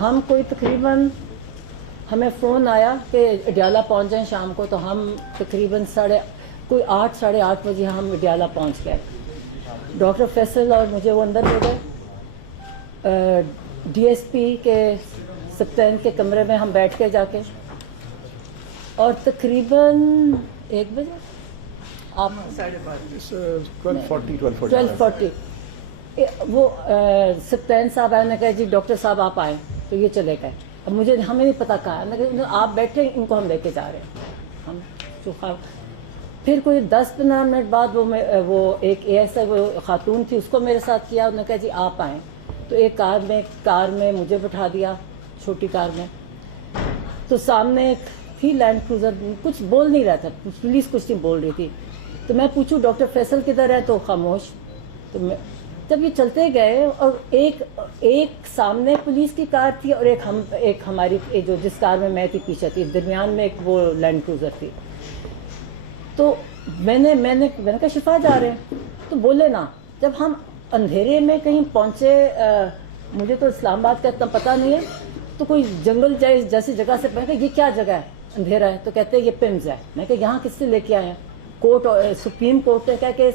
ہم کوئی تقریباً ہمیں فون آیا کہ اڈیالہ پہنچ جائیں شام کو، تو ہم تقریباً 8:30 بجے ہم اڈیالہ پہنچ گئے. ڈاکٹر فیصل اور مجھے وہ اندر لے گئے ڈی ایس پی کے سپتین کے کمرے میں. ہم بیٹھ کے جا کے اور تقریباً 1 بجے آپ 12:40 وہ سپتین صاحب آئے. نے کہا جی ڈاکٹر صاحب آپ آئیں، تو یہ چلے گئے. اب ہمیں نہیں پتا کہا ہے، آپ بیٹھے ان کو ہم لے کے جا رہے ہیں. ہم پھر کوئی 10-15 منٹ بعد وہ ایک اے ایس آئی وہ خاتون تھی، اس کو میرے ساتھ کیا. انہوں نے کہا جی آپ آئیں. تو ایک کار میں مجھے بٹھا دیا، چھوٹی کار میں. تو سامنے ایک تھی لینڈ کروزر، کچھ بول نہیں رہا تھا، پولیس کچھ نہیں بول رہی تھی. تو میں پوچھوں ڈاکٹر فیصل کدھر ہے، تو خاموش. تو جب یہ چلتے گئے اور ایک سامنے پولیس کی کار تھی اور ایک ہماری جو جس کار میں تھی پیچھے تھی، درمیان میں ایک وہ لینڈ کروزر تھی. تو میں نے کہا شفا جا رہے ہیں. تو بولے نا. جب ہم اندھیرے میں کہیں پہنچے، مجھے تو اسلام آباد کا اتنا پتہ نہیں ہے، تو کوئی جنگل جیسی جگہ سے پہنچے. یہ کیا جگہ ہے، اندھیرا ہے. تو کہتے ہیں یہ پمز ہے. میں کہ یہاں کس سے لے کے آئے ہیں؟ کورٹ سپریم کورٹ نے کہا کہ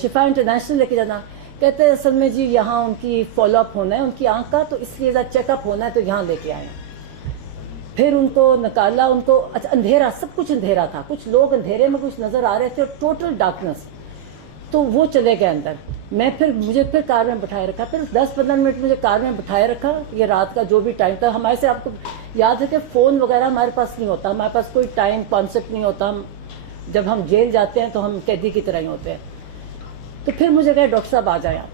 شفا انٹرنیشنل لے کے جانا. کہتے ہیں اصل میں جی یہاں ان کی فالو اپ ہونا ہے ان کی آنکھ کا، تو اس لیے چیک اپ ہونا ہے، تو یہاں لے کے آئے ہیں. پھر ان کو نکالا. ان کو اچھا اندھیرا، سب کچھ اندھیرا تھا، کچھ لوگ اندھیرے میں کچھ نظر آ رہے تھے اور ٹوٹل ڈارکنس. تو وہ چلے گئے اندر. مجھے پھر کار میں بٹھائے رکھا. پھر 10-15 منٹ مجھے کار میں بٹھائے رکھا. یہ رات کا جو بھی ٹائم تھا، ہمارے سے آپ کو یاد ہے کہ فون وغیرہ ہمارے پاس نہیں ہوتا، ہمارے پاس کوئی ٹائم کانسیپٹ نہیں ہوتا. جب ہم جیل جاتے ہیں تو ہم قیدی کی طرح ہی ہوتے ہیں. تو پھر مجھے کہا ڈاکٹر صاحب آ جائیں آپ.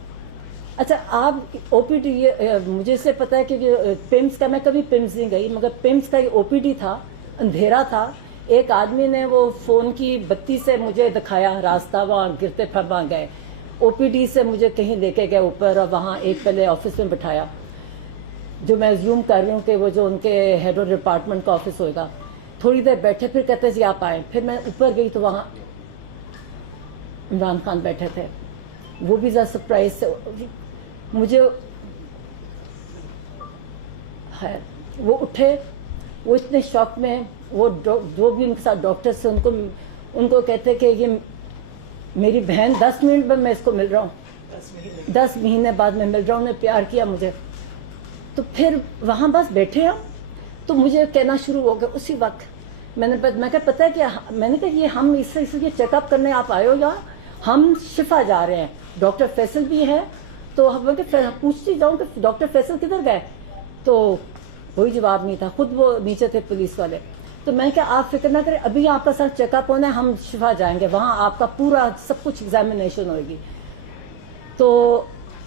اچھا آپ او پی ڈی، مجھے سے پتا ہے کہ پمس کا، میں کبھی پمس نہیں گئی، مگر پمس کا یہ او پی ڈی تھا، اندھیرا تھا. ایک آدمی نے وہ فون کی بتی سے مجھے دکھایا راستہ، وہاں گرتے پھر وہاں گئے. او پی ڈی سے مجھے کہیں لے کے گئے اوپر، اور وہاں ایک پہلے آفس میں بٹھایا، جو میں زوم کر رہی ہوں کہ وہ جو ان کے ہیڈ آف ڈپارٹمنٹ کا آفس ہوگا. تھوڑی دیر بیٹھے، پھر کہتے جی آپ آئیں. پھر میں اوپر گئی تو وہاں عمران خان بیٹھے تھے. وہ بھی ذرا سرپرائز سے مجھے ہے. وہ اٹھے، وہ اتنے شوق میں، وہ جو بھی ان کے ساتھ ڈاکٹر سے ان کو کہتے کہ یہ میری بہن، 10 منٹ میں اس کو مل رہا ہوں، 10 مہینے بعد میں مل رہا ہوں. نے پیار کیا مجھے. تو پھر وہاں بس بیٹھے ہم. تو مجھے کہنا شروع ہو گیا اسی وقت. میں کہا پتہ ہے کہ میں نے کہا یہ ہم اس لیے چیک اپ کرنے آپ آئے ہو یا ہم شفا جا رہے ہیں؟ ڈاکٹر فیصل بھی ہے. تو پوچھتی جاؤں کہ ڈاکٹر فیصل کدھر گئے؟ تو کوئی جواب نہیں تھا. خود وہ نیچے تھے پولیس والے. تو میں کہ آپ فکر نہ کریں، ابھی آپ کا سر چیک اپ ہونا ہے، ہم شفا جائیں گے، وہاں آپ کا پورا سب کچھ ایگزامینیشن ہوئے گی. تو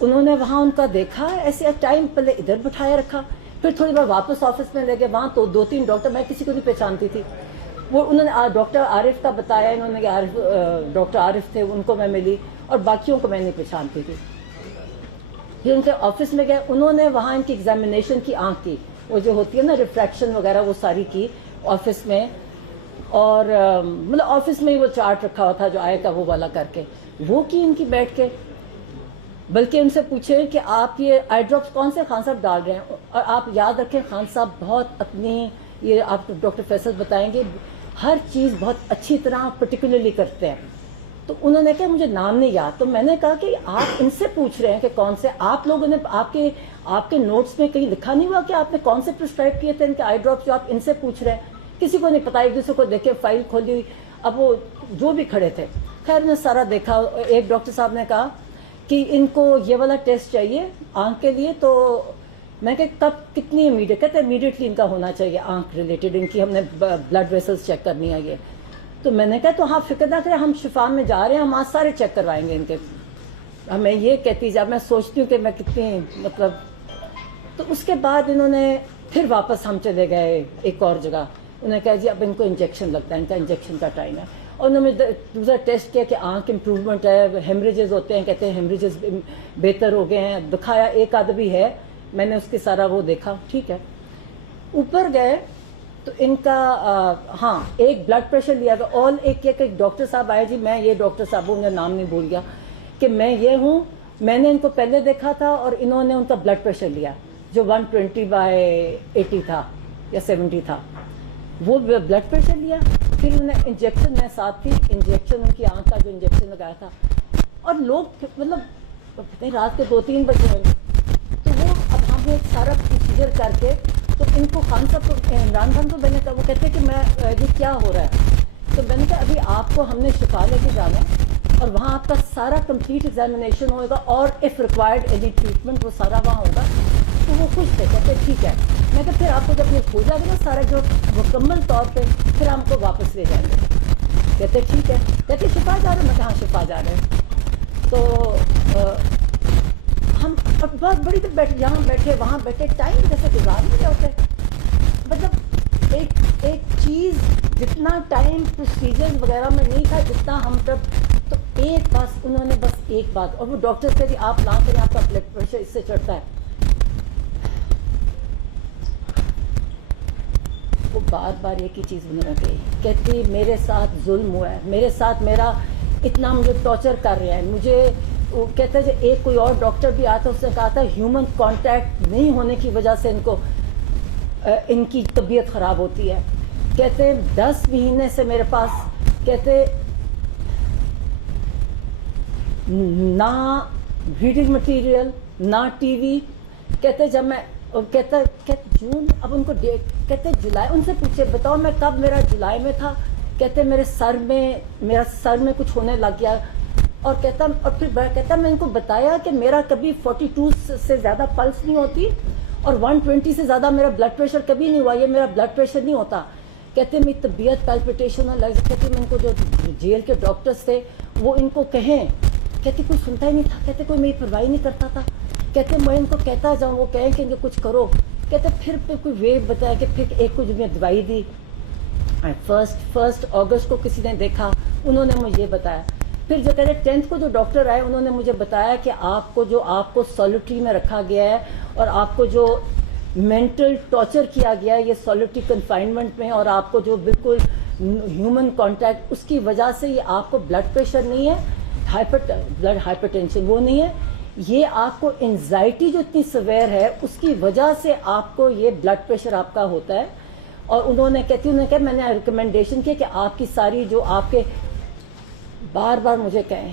انہوں نے وہاں ان کا دیکھا، ایسے ٹائم پہلے ادھر بٹھایا رکھا. پھر تھوڑی بار واپس آفس میں لے گئے. وہاں تو 2-3 ڈاکٹر، میں کسی کو نہیں پہچانتی تھی. وہ انہوں نے ڈاکٹر عارف کا بتایا، انہوں نے ڈاکٹر عارف تھے، ان کو میں ملی، اور باقیوں کو میں نہیں پہچانتی تھی. پھر ان کے آفس میں گئے. انہوں نے وہاں ان کی ایگزامینیشن کی، آنکھ کی وہ جو ہوتی ہے نا ریفریکشن وغیرہ، وہ ساری کی آفس میں. اور مطلب آفس میں ہی وہ چارٹ رکھا ہوا تھا جو آئے گا وہ والا کر کے، وہ کی ان کی بیٹھ کے. بلکہ ان سے پوچھے کہ آپ یہ آئی ڈراپس کون سے خان صاحب ڈال رہے ہیں؟ اور آپ یاد رکھیں خان صاحب بہت اپنی، یہ آپ ڈاکٹر فیصل بتائیں گے، ہر چیز بہت اچھی طرح پرٹیکولرلی کرتے ہیں. تو انہوں نے کہا مجھے نام نہیں یاد. تو میں نے کہا کہ آپ ان سے پوچھ رہے ہیں کہ کون سے، آپ لوگوں نے آپ کے نوٹس میں کہیں لکھا نہیں ہوا کہ آپ نے کون سے پرسکرائب کیے تھے ان کے آئی ڈراپس جو آپ ان سے پوچھ رہے ہیں؟ کسی کو نہیں پتا. ایک دوسرے کو دیکھے، فائل کھولی. اب وہ جو بھی کھڑے تھے، خیر نے سارا دیکھا. ایک ڈاکٹر صاحب نے کہا کہ ان کو یہ والا ٹیسٹ چاہیے آنکھ کے لیے. تو میں کہ کب، کتنی امیڈیٹ؟ کہتے ہیں امیڈیٹلی ان کا ہونا چاہیے آنکھ ریلیٹڈ، ان کی ہم نے بلڈ ویسلس چیک کرنی ہے یہ. تو میں نے کہا تو ہاں فکر نہ کریں، ہم شفا میں جا رہے ہیں، ہم آج سارے چیک کروائیں گے ان کے. میں یہ کہتی جب میں سوچتی ہوں کہ میں کتنی مطلب. تو اس کے بعد انہوں نے پھر واپس ہم چلے گئے ایک اور جگہ. انہوں نے کہا جی اب ان کو انجیکشن لگتا ہے، ان کا انجیکشن کا ٹائم ہے. اور انہوں نے دوسرا ٹیسٹ کیا کہ آنکھ امپروومنٹ ہے، ہیمریجز ہوتے ہیں، کہتے ہیں ہیمریجز بہتر ہو گئے ہیں. دکھایا ایک آدھ بھی ہے، میں نے اس کے سارا وہ دیکھا، ٹھیک ہے. اوپر گئے تو ان کا ہاں ایک بلڈ پریشر لیا گیا. اور ایک ڈاکٹر صاحب آئے، جی میں یہ ڈاکٹر صاحب ہوں، انہیں نام نہیں بھول گیا، کہ میں یہ ہوں، میں نے ان کو پہلے دیکھا تھا اور انہوں نے ان کا بلڈ پریشر لیا جو 120/80 تھا یا 70 تھا، وہ بلڈ پریشر لیا. پھر انہوں نے انجیکشن، میں ساتھ تھی، انجیکشن ان کی آنکھ کا جو انجیکشن لگایا تھا. اور لوگ مطلب رات کے 2-3 بجے ہوئے، تو وہ اب ہم ایک سارا پروسیجر کر کے تو ان کو خان صاحب کو، عمران خان کو میں نے کہا، وہ کہتے کہ میں یہ کیا ہو رہا ہے. تو میں نے کہا ابھی آپ کو ہم نے شفا لے کے جانا ہے اور وہاں آپ کا سارا کمپلیٹ ایگزامینیشن ہوگا اور اف ریکوائرڈ اینی ٹریٹمنٹ وہ سارا وہاں ہوگا. تو وہ خوش تھے، کہتے ٹھیک ہے. میں کہا پھر آپ کو جب یہ ہو جائے گا نا سارا جو مکمل طور پہ، پھر ہم کو واپس لے جائیں گے. کہتے ٹھیک ہے. کہتے شفا جا رہے ہیں؟ میں کہا ہاں شفا جا رہے ہیں. تو ہم بہت بڑی تو یہاں بیٹھے وہاں بیٹھے، ٹائم جیسے گزار نہیں رہے ہوتے. مطلب ایک چیز جتنا ٹائم پروسیجر وغیرہ میں نہیں تھا جتنا ہم تب. تو ایک بس انہوں نے بس ایک بات، اور وہ ڈاکٹر کہتے آپ نہ کریں، آپ کا بلڈ پریشر اس سے چڑھتا ہے. وہ بار بار ایک ہی چیز انہوں نے کہی، کہتی میرے ساتھ ظلم ہوا ہے، میرے ساتھ میرا اتنا مجھے ٹارچر کر رہا ہے. مجھے وہ کہتا ہے ایک کوئی اور ڈاکٹر بھی آتا، اس نے کہا تھا ہیومن کانٹیکٹ نہیں ہونے کی وجہ سے ان کی طبیعت خراب ہوتی ہے. کہتے 10 مہینے سے میرے پاس، کہتے نہ ریڈنگ مٹیریل نہ ٹی وی. کہتے جب میں کہتے جون، اب ان کو ڈیٹ، کہتے جولائی، ان سے پوچھے بتاؤ میں کب، میرا جولائی میں تھا. کہتے میرا سر میں کچھ ہونے لگ گیا. اور کہتا، اور پھر کہتا میں ان کو بتایا کہ میرا کبھی 42 سے زیادہ پلس نہیں ہوتی اور 120 سے زیادہ میرا بلڈ پریشر کبھی نہیں ہوا، یہ میرا بلڈ پریشر نہیں ہوتا. کہتے میری طبیعت پیلپیٹیشن اور لگ. کہتے میں ان کو جو جیل کے ڈاکٹرس تھے وہ ان کو کہیں، کہتے کوئی سنتا ہی نہیں تھا. کہتے کوئی میری پرواہی نہیں کرتا تھا. کہتے میں ان کو کہتا جاؤں، وہ کہیں کہ کچھ کرو. کہتے پھر کوئی وے بتایا کہ پھر ایک کو جو میں دوائی دی. 1 اگست کو کسی نے دیکھا، انہوں نے مجھے یہ بتایا. پھر جو کہتے 10 کو جو ڈاکٹر آئے انہوں نے مجھے بتایا کہ آپ کو سولیٹری میں رکھا گیا ہے اور آپ کو جو مینٹل ٹارچر کیا گیا ہے یہ سولیٹری کنفائنمنٹ میں، اور آپ کو جو بالکل ہیومن کانٹیکٹ، اس کی وجہ سے یہ آپ کو بلڈ پریشر نہیں ہے، بلڈ ہائپر ٹینشن وہ نہیں ہے، یہ آپ کو انزائٹی جو اتنی سویر ہے اس کی وجہ سے آپ کو یہ بلڈ پریشر آپ کا ہوتا ہے. اور انہوں نے کہا میں نے ریکمنڈیشن کیا کہ آپ کی ساری جو آپ کے، بار بار مجھے کہیں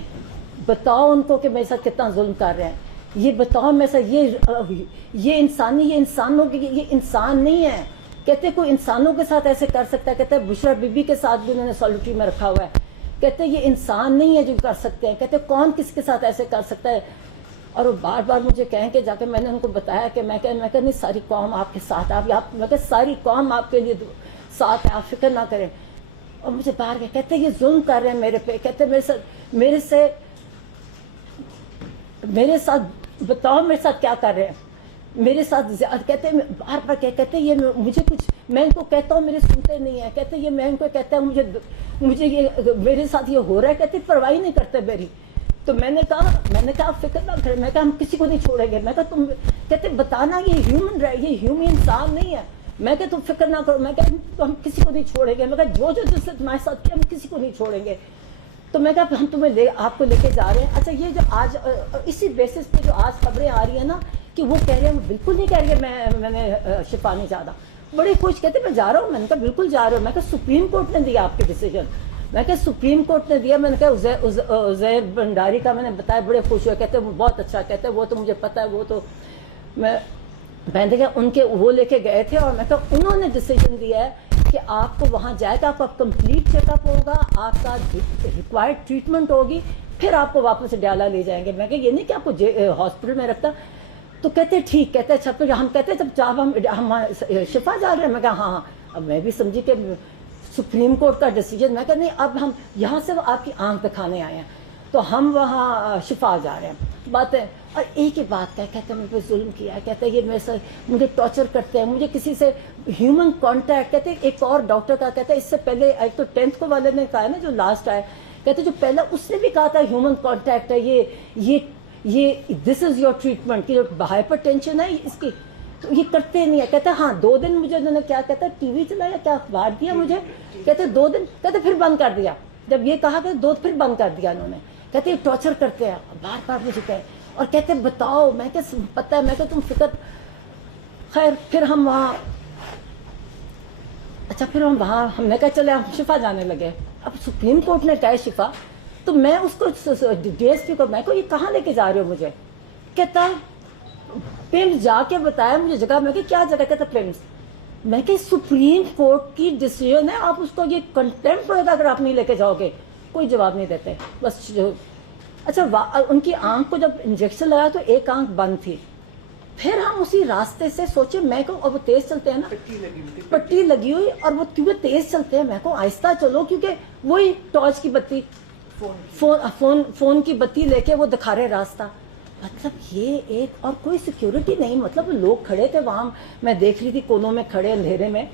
بتاؤ ان کو کہ میرے ساتھ کتنا ظلم کر رہے ہیں، یہ بتاؤ میرے ساتھ یہ انسانی، یہ انسانوں کی، یہ انسان نہیں ہے. کہتے کوئی انسانوں کے ساتھ ایسے کر سکتا ہے. کہتے بشرا بی بی کے ساتھ بھی انہوں نے سولیٹری میں رکھا ہوا ہے. کہتے یہ انسان نہیں ہے جو کر سکتے ہیں. کہتے کون کس کے ساتھ ایسے کر سکتا ہے. اور وہ بار بار مجھے کہیں کہ جا کے میں نے ان کو بتایا کہ میں کہا نہیں ساری قوم آپ کے ساتھ، میں کہ ساری قوم آپ کے لیے ساتھ ہے، آپ فکر نہ کریں. اور مجھے باہر گئے، کہتے یہ ظلم کر رہے ہیں میرے پہ. کہتے میرے ساتھ بتاؤ میرے ساتھ کیا کر رہے ہیں میرے ساتھ. کہتے بار بار کہتے یہ مجھے کچھ، میں ان کو کہتا ہوں میرے سنتے نہیں ہیں. کہتے یہ میں ان کو کہتا ہوں مجھے یہ میرے ساتھ یہ ہو رہا ہے. کہتے پرواہی نہیں کرتے میری. تو میں نے کہا آپ فکر نہ کریں. میں کہا ہم کسی کو نہیں چھوڑیں گے. میں کہا تم، کہتے بتانا یہ ہیومن انسان نہیں ہے. میں کہ تم فکر نہ کرو. میں کہا ہم کسی کو نہیں چھوڑیں گے. میں کہا جو جس سے تمہارے ساتھ کیا ہم کسی کو نہیں چھوڑیں گے. تو میں کہا ہم تمہیں آپ کو لے کے جا رہے ہیں. اچھا یہ جو آج اسی بیسس پہ جو آج خبریں آ رہی ہیں نا کہ وہ کہہ رہے ہیں، وہ بالکل نہیں کہہ رہی ہے میں نے شفا نہیں چاہتا. بڑے خوش کہتے میں جا رہا ہوں. میں نے کہا بالکل جا رہا ہوں. میں کہا سپریم کورٹ نے دیا آپ کے ڈیسیجن. میں کہا سپریم کورٹ نے دیا. میں نے کہا عزیر بھنڈاری کا میں نے بتایا، بڑے خوش ہوئے. کہتے وہ بہت اچھا. کہتے وہ تو مجھے پتا ہے، وہ تو میں نے کہا ان کے وہ لے کے گئے تھے. اور میں کہا انہوں نے ڈیسیجن دیا ہے کہ آپ کو وہاں جائے گا، آپ کا کمپلیٹ چیک اپ ہوگا، آپ کا ریکوائرڈ ٹریٹمنٹ ہوگی، پھر آپ کو واپس ڈیالہ لے جائیں گے. میں کہا یہ نہیں کہ آپ کو ہاسپٹل میں رکھتا. تو کہتے ٹھیک. کہتے اچھا پھر ہم کہتے جب ہم شفا جا رہے ہیں. میں کہا ہاں. اب میں بھی سمجھی کہ سپریم کورٹ کا ڈیسیجن. میں کہا نہیں اب ہم یہاں سے آپ کی آنکھ دکھانے آئے ہیں تو ہم وہاں شفا جا رہے ہیں. باتیں اور ایک ہی بات کہتے ہیں مجھ پہ ظلم کیا ہے. کہتے ہیں یہ میرے سے مجھے ٹارچر کرتے ہیں، مجھے کسی سے ہیومن کانٹیکٹ. کہتے ہیں ایک اور ڈاکٹر کا کہتا ہے اس سے پہلے ایک تو 10 کو والے نے کہا ہے نا جو لاسٹ آئے. کہتے جو پہلا اس نے بھی کہا تھا ہیومن کانٹیکٹ ہے، یہ دس از یور ٹریٹمنٹ کی جو ہائپر ٹینشن ہے اس کی. تو یہ کرتے نہیں ہے. کہتے ہاں 2 دن مجھے انہوں نے کیا کہتا ہے ٹی وی چلایا، کیا اخبار دیا مجھے. کہتے 2 دن. کہتے پھر بند کر دیا. جب یہ کہا کہ 2 پھر بند کر دیا انہوں نے. کہتے یہ ٹارچر کرتے ہیں بار بار مجھے کہیں. اور کہتے بتاؤ. میں کہ پتہ ہے, میں کہ تم فکر. خیر پھر ہم وہاں, اچھا پھر ہم وہاں, ہم نے کہا چلے ہم شفا جانے لگے. اب سپریم کورٹ نے کہا شفا, تو میں اس کو ڈی ایس پی کو, میں کو یہ کہاں لے کے جا رہے ہو مجھے؟ کہتا پمس جا کے بتایا مجھے جگہ. میں کہ کیا جگہ؟ کہتا پمس. میں کہ سپریم کورٹ کی ڈیسیژن ہے, آپ اس کو یہ کنٹمپٹ ہوگا اگر آپ نہیں لے کے جاؤ گے. کوئی جواب نہیں دیتے بس. اچھا ان کی آنکھ کو جب انجیکشن لگایا تو ایک آنکھ بند تھی. پھر ہم اسی راستے سے سوچے, میں کو, اور وہ تیز چلتے ہیں نا, پٹی لگی ہوئی, اور وہ کیونکہ تیز چلتے ہیں, میں کو آہستہ چلو, کیونکہ وہی ٹارچ کی بتی, فون کی بتی لے کے وہ دکھا رہے راستہ. مطلب یہ ایک, اور کوئی سیکیورٹی نہیں, مطلب لوگ کھڑے تھے وہاں, میں دیکھ رہی تھی کونوں میں کھڑے اندھیرے میں,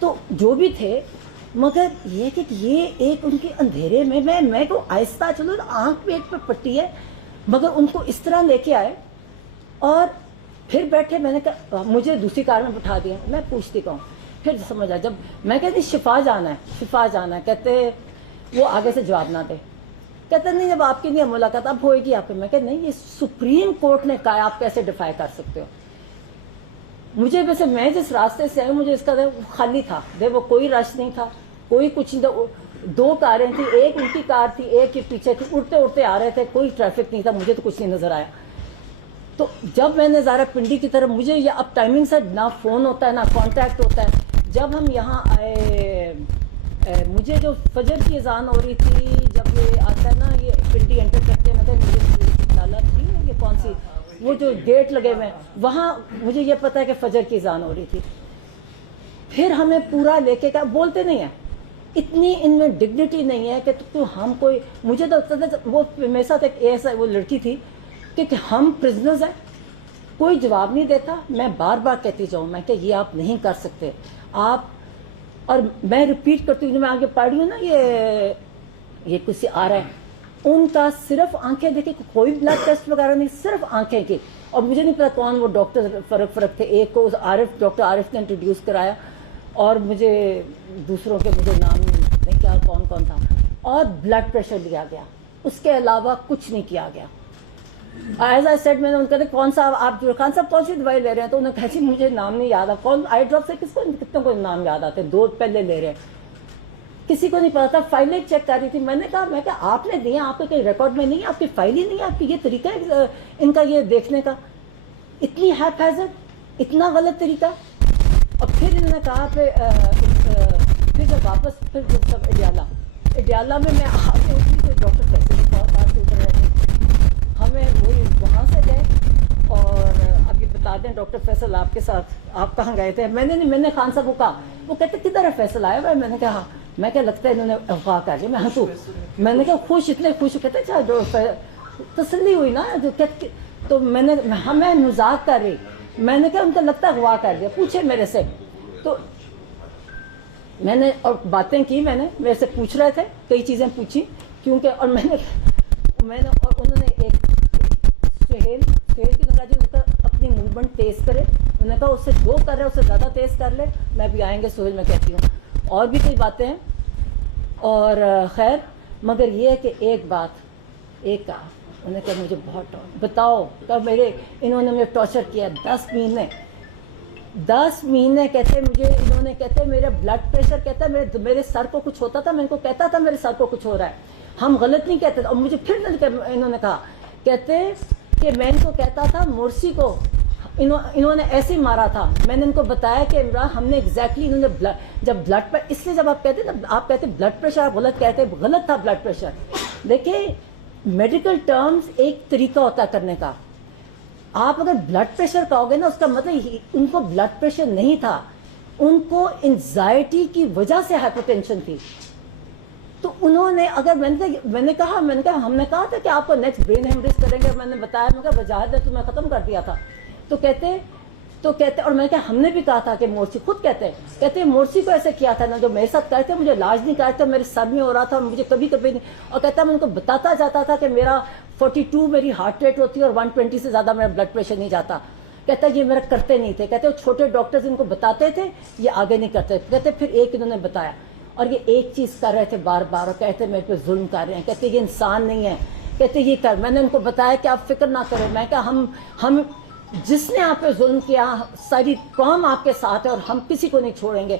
تو جو بھی تھے. مگر یہ کہ یہ ایک ان کے اندھیرے میں کو آہستہ چلو, آنکھ پہ ایک پہ پٹی ہے, مگر ان کو اس طرح لے کے آئے اور پھر بیٹھے. میں نے کہا مجھے دوسری کار میں بٹھا دیا. میں پوچھتی کہوں, پھر سمجھ آیا جب میں کہتی شفا جانا ہے, شفا جانا ہے. کہتے وہ آگے سے جواب نہ دے. کہتے نہیں جب آپ کی نہیں ملاقات اب ہوئے گی آپ کی. میں کہ نہیں, یہ سپریم کورٹ نے کہا, آپ کیسے ڈیفائی کر سکتے ہو؟ مجھے ویسے, میں جس راستے سے آئی مجھے اس کا خالی تھا, وہ کوئی رش نہیں تھا, کوئی کچھ نہیں تھا. 2 کاریں تھیں, ایک ان کی کار تھی, ایک کے پیچھے تھی, اڑتے اڑتے آ رہے تھے, کوئی ٹریفک نہیں تھا. مجھے تو کچھ نہیں نظر آیا. تو جب میں نے ظاہر پنڈی کی طرف, مجھے یہ اب ٹائمنگ سے نہ فون ہوتا ہے نہ کانٹیکٹ ہوتا ہے. جب ہم یہاں آئے, مجھے جو فجر کی اذان ہو رہی تھی, جب یہ آتا ہے نا یہ پنڈی انٹر کرتے, میں مجھے ڈالا تھی یہ کون سی وہ جو گیٹ لگے ہوئے ہیں وہاں, مجھے یہ پتا ہے کہ فجر کی اذان ہو رہی تھی. پھر ہمیں پورا لے کے کیا بولتے نہیں ہیں, اتنی ان میں ڈگنیٹی نہیں ہے کہ تو ہم کوئی. مجھے تو وہ میرے ساتھ ایک ایسا وہ لڑکی تھی کہ ہم پرزنرز ہیں, کوئی جواب نہیں دیتا. میں بار بار کہتی جاؤں, میں کہ یہ آپ نہیں کر سکتے آپ. اور میں ریپیٹ کرتی ہوں, جو میں آگے پڑھ رہی ہوں نا, یہ کسی آ رہا ہے, ان کا صرف آنکھیں دیکھیں, کوئی بلڈ ٹیسٹ وغیرہ نہیں, صرف آنکھیں کی. اور مجھے نہیں پتا کون وہ ڈاکٹر فرق تھے. ایک کو عارف, ڈاکٹر عارف نے انٹروڈیوس کرایا, اور مجھے دوسروں کے مجھے نام نہیں کیا کون تھا. اور بلڈ پریشر لیا گیا, اس کے علاوہ کچھ نہیں کیا گیا. ایز آئی سیڈ, میں نے ان کو کہا کون سا آپ جو خان صاحب کون سی دوائی لے رہے ہیں, تو انہوں نے کہا جی مجھے نام نہیں یاد. کون آئی ڈراپ سے کس کو کتنے کو نام یاد آتے, 2 پہلے لے رہے ہیں, کسی کو نہیں پتا تھا. فائلیں چیک کر رہی تھی. میں نے کہا میں کہ آپ نے دیا, آپ کے کہیں ریکارڈ میں نہیں ہے, آپ کی فائل ہی نہیں ہے, آپ کی یہ طریقہ ہے ان کا یہ دیکھنے کا, اتنی ہیپ ہیزرڈ, اتنا غلط طریقہ. اور پھر انہوں نے کہا پھر جب واپس پھر جب اڈیالہ میں آگے اٹھی تو ڈاکٹر کیسے بھی بہت بات ادھر رہے, ہمیں وہی وہاں سے گئے. اور اب یہ بتا دیں ڈاکٹر فیصل آپ کے ساتھ آپ کہاں گئے تھے؟ میں نے خان صاحب کو کہا, وہ کہتے کدھر ہے فیصل آیا ہوا؟ میں نے کہا میں کیا لگتا ہے انہوں نے اغوا کر لیا. میں تو میں نے کہا خوش, اتنے خوش کہتے اچھا تسلی ہوئی نا. تو میں مذاق کر رہی, میں نے کہا ان کا لگتا ہے اغوا کر لیا, پوچھے میرے سے. تو میں نے اور باتیں کی, میں نے میرے سے پوچھ رہے تھے, کئی چیزیں پوچھی کیونکہ, اور میں نے اور انہوں نے ایک سہیل کی کہا جی اپنی موومنٹ تیز کرے. انہوں نے کہا اس سے جو کر رہے اس سے زیادہ تیز کر لے. میں بھی آئیں گے سہیل, میں کہتی ہوں. اور بھی کئی باتیں ہیں. اور خیر, مگر یہ ہے کہ ایک بات ایک کہا, انہوں نے کہا مجھے بہت بتاؤ کب انہوں نے مجھے ٹارچر کیا 10 مہینے کہتے مجھے, انہوں نے کہتے میرا بلڈ پریشر, کہتا ہے میرے سر کو کچھ ہوتا تھا, میں ان کو کہتا تھا میرے سر کو کچھ ہو رہا ہے, ہم غلط نہیں کہتے. اور مجھے پھر انہوں نے کہا, کہتے کہ میں ان کو کہتا تھا مرسی کو انہوں نے ایسے ہی مارا تھا. میں نے ان کو بتایا کہ عمران ہم نے ایگزیکٹلی انہوں نے جب بلڈ پر, اس لیے جب آپ کہتے ہیں آپ کہتے بلڈ پریشر, آپ غلط کہتے, غلط تھا بلڈ پریشر. دیکھیں میڈیکل ٹرمز ایک طریقہ ہوتا ہے کرنے کا. آپ اگر بلڈ پریشر کہو گے نا, اس کا مطلب ان کو بلڈ پریشر نہیں تھا, ان کو انزائٹی کی وجہ سے ہائپر ٹینشن تھی. تو انہوں نے اگر میں نے کہا ہم نے کہا تھا کہ آپ کو نیکسٹ برین ہیمریج کریں گے, میں نے بتایا, میں کہا وجاہت ہے تو میں ختم کر دیا تھا. تو کہتے اور میں نے کہا ہم نے بھی کہا تھا کہ مورسی, خود کہتے مورسی کو ایسے کیا تھا نا, جو میرے ساتھ کہتے مجھے علاج نہیں کرایا تھا, میرے سر میں ہو رہا تھا, مجھے کبھی نہیں. اور کہتا میں ان کو بتاتا جاتا تھا کہ میرا 42 میری ہارٹ ریٹ ہوتی ہے اور 120 سے زیادہ میرا بلڈ پریشر نہیں جاتا. کہتا یہ میرا کرتے نہیں تھے. کہتے چھوٹے ڈاکٹرز ان کو بتاتے تھے, یہ آگے نہیں کرتے. کہتے پھر ایک انہوں نے بتایا, اور یہ ایک چیز کر رہے تھے بار بار, اور کہتے میرے پہ ظلم کر رہے ہیں. کہتے یہ انسان نہیں ہے. کہتے یہ کر. میں نے ان کو بتایا کہ آپ فکر نہ کرو. میں کہا ہم جس نے آپ پہ ظلم کیا ساری قوم آپ کے ساتھ ہے اور ہم کسی کو نہیں چھوڑیں گے.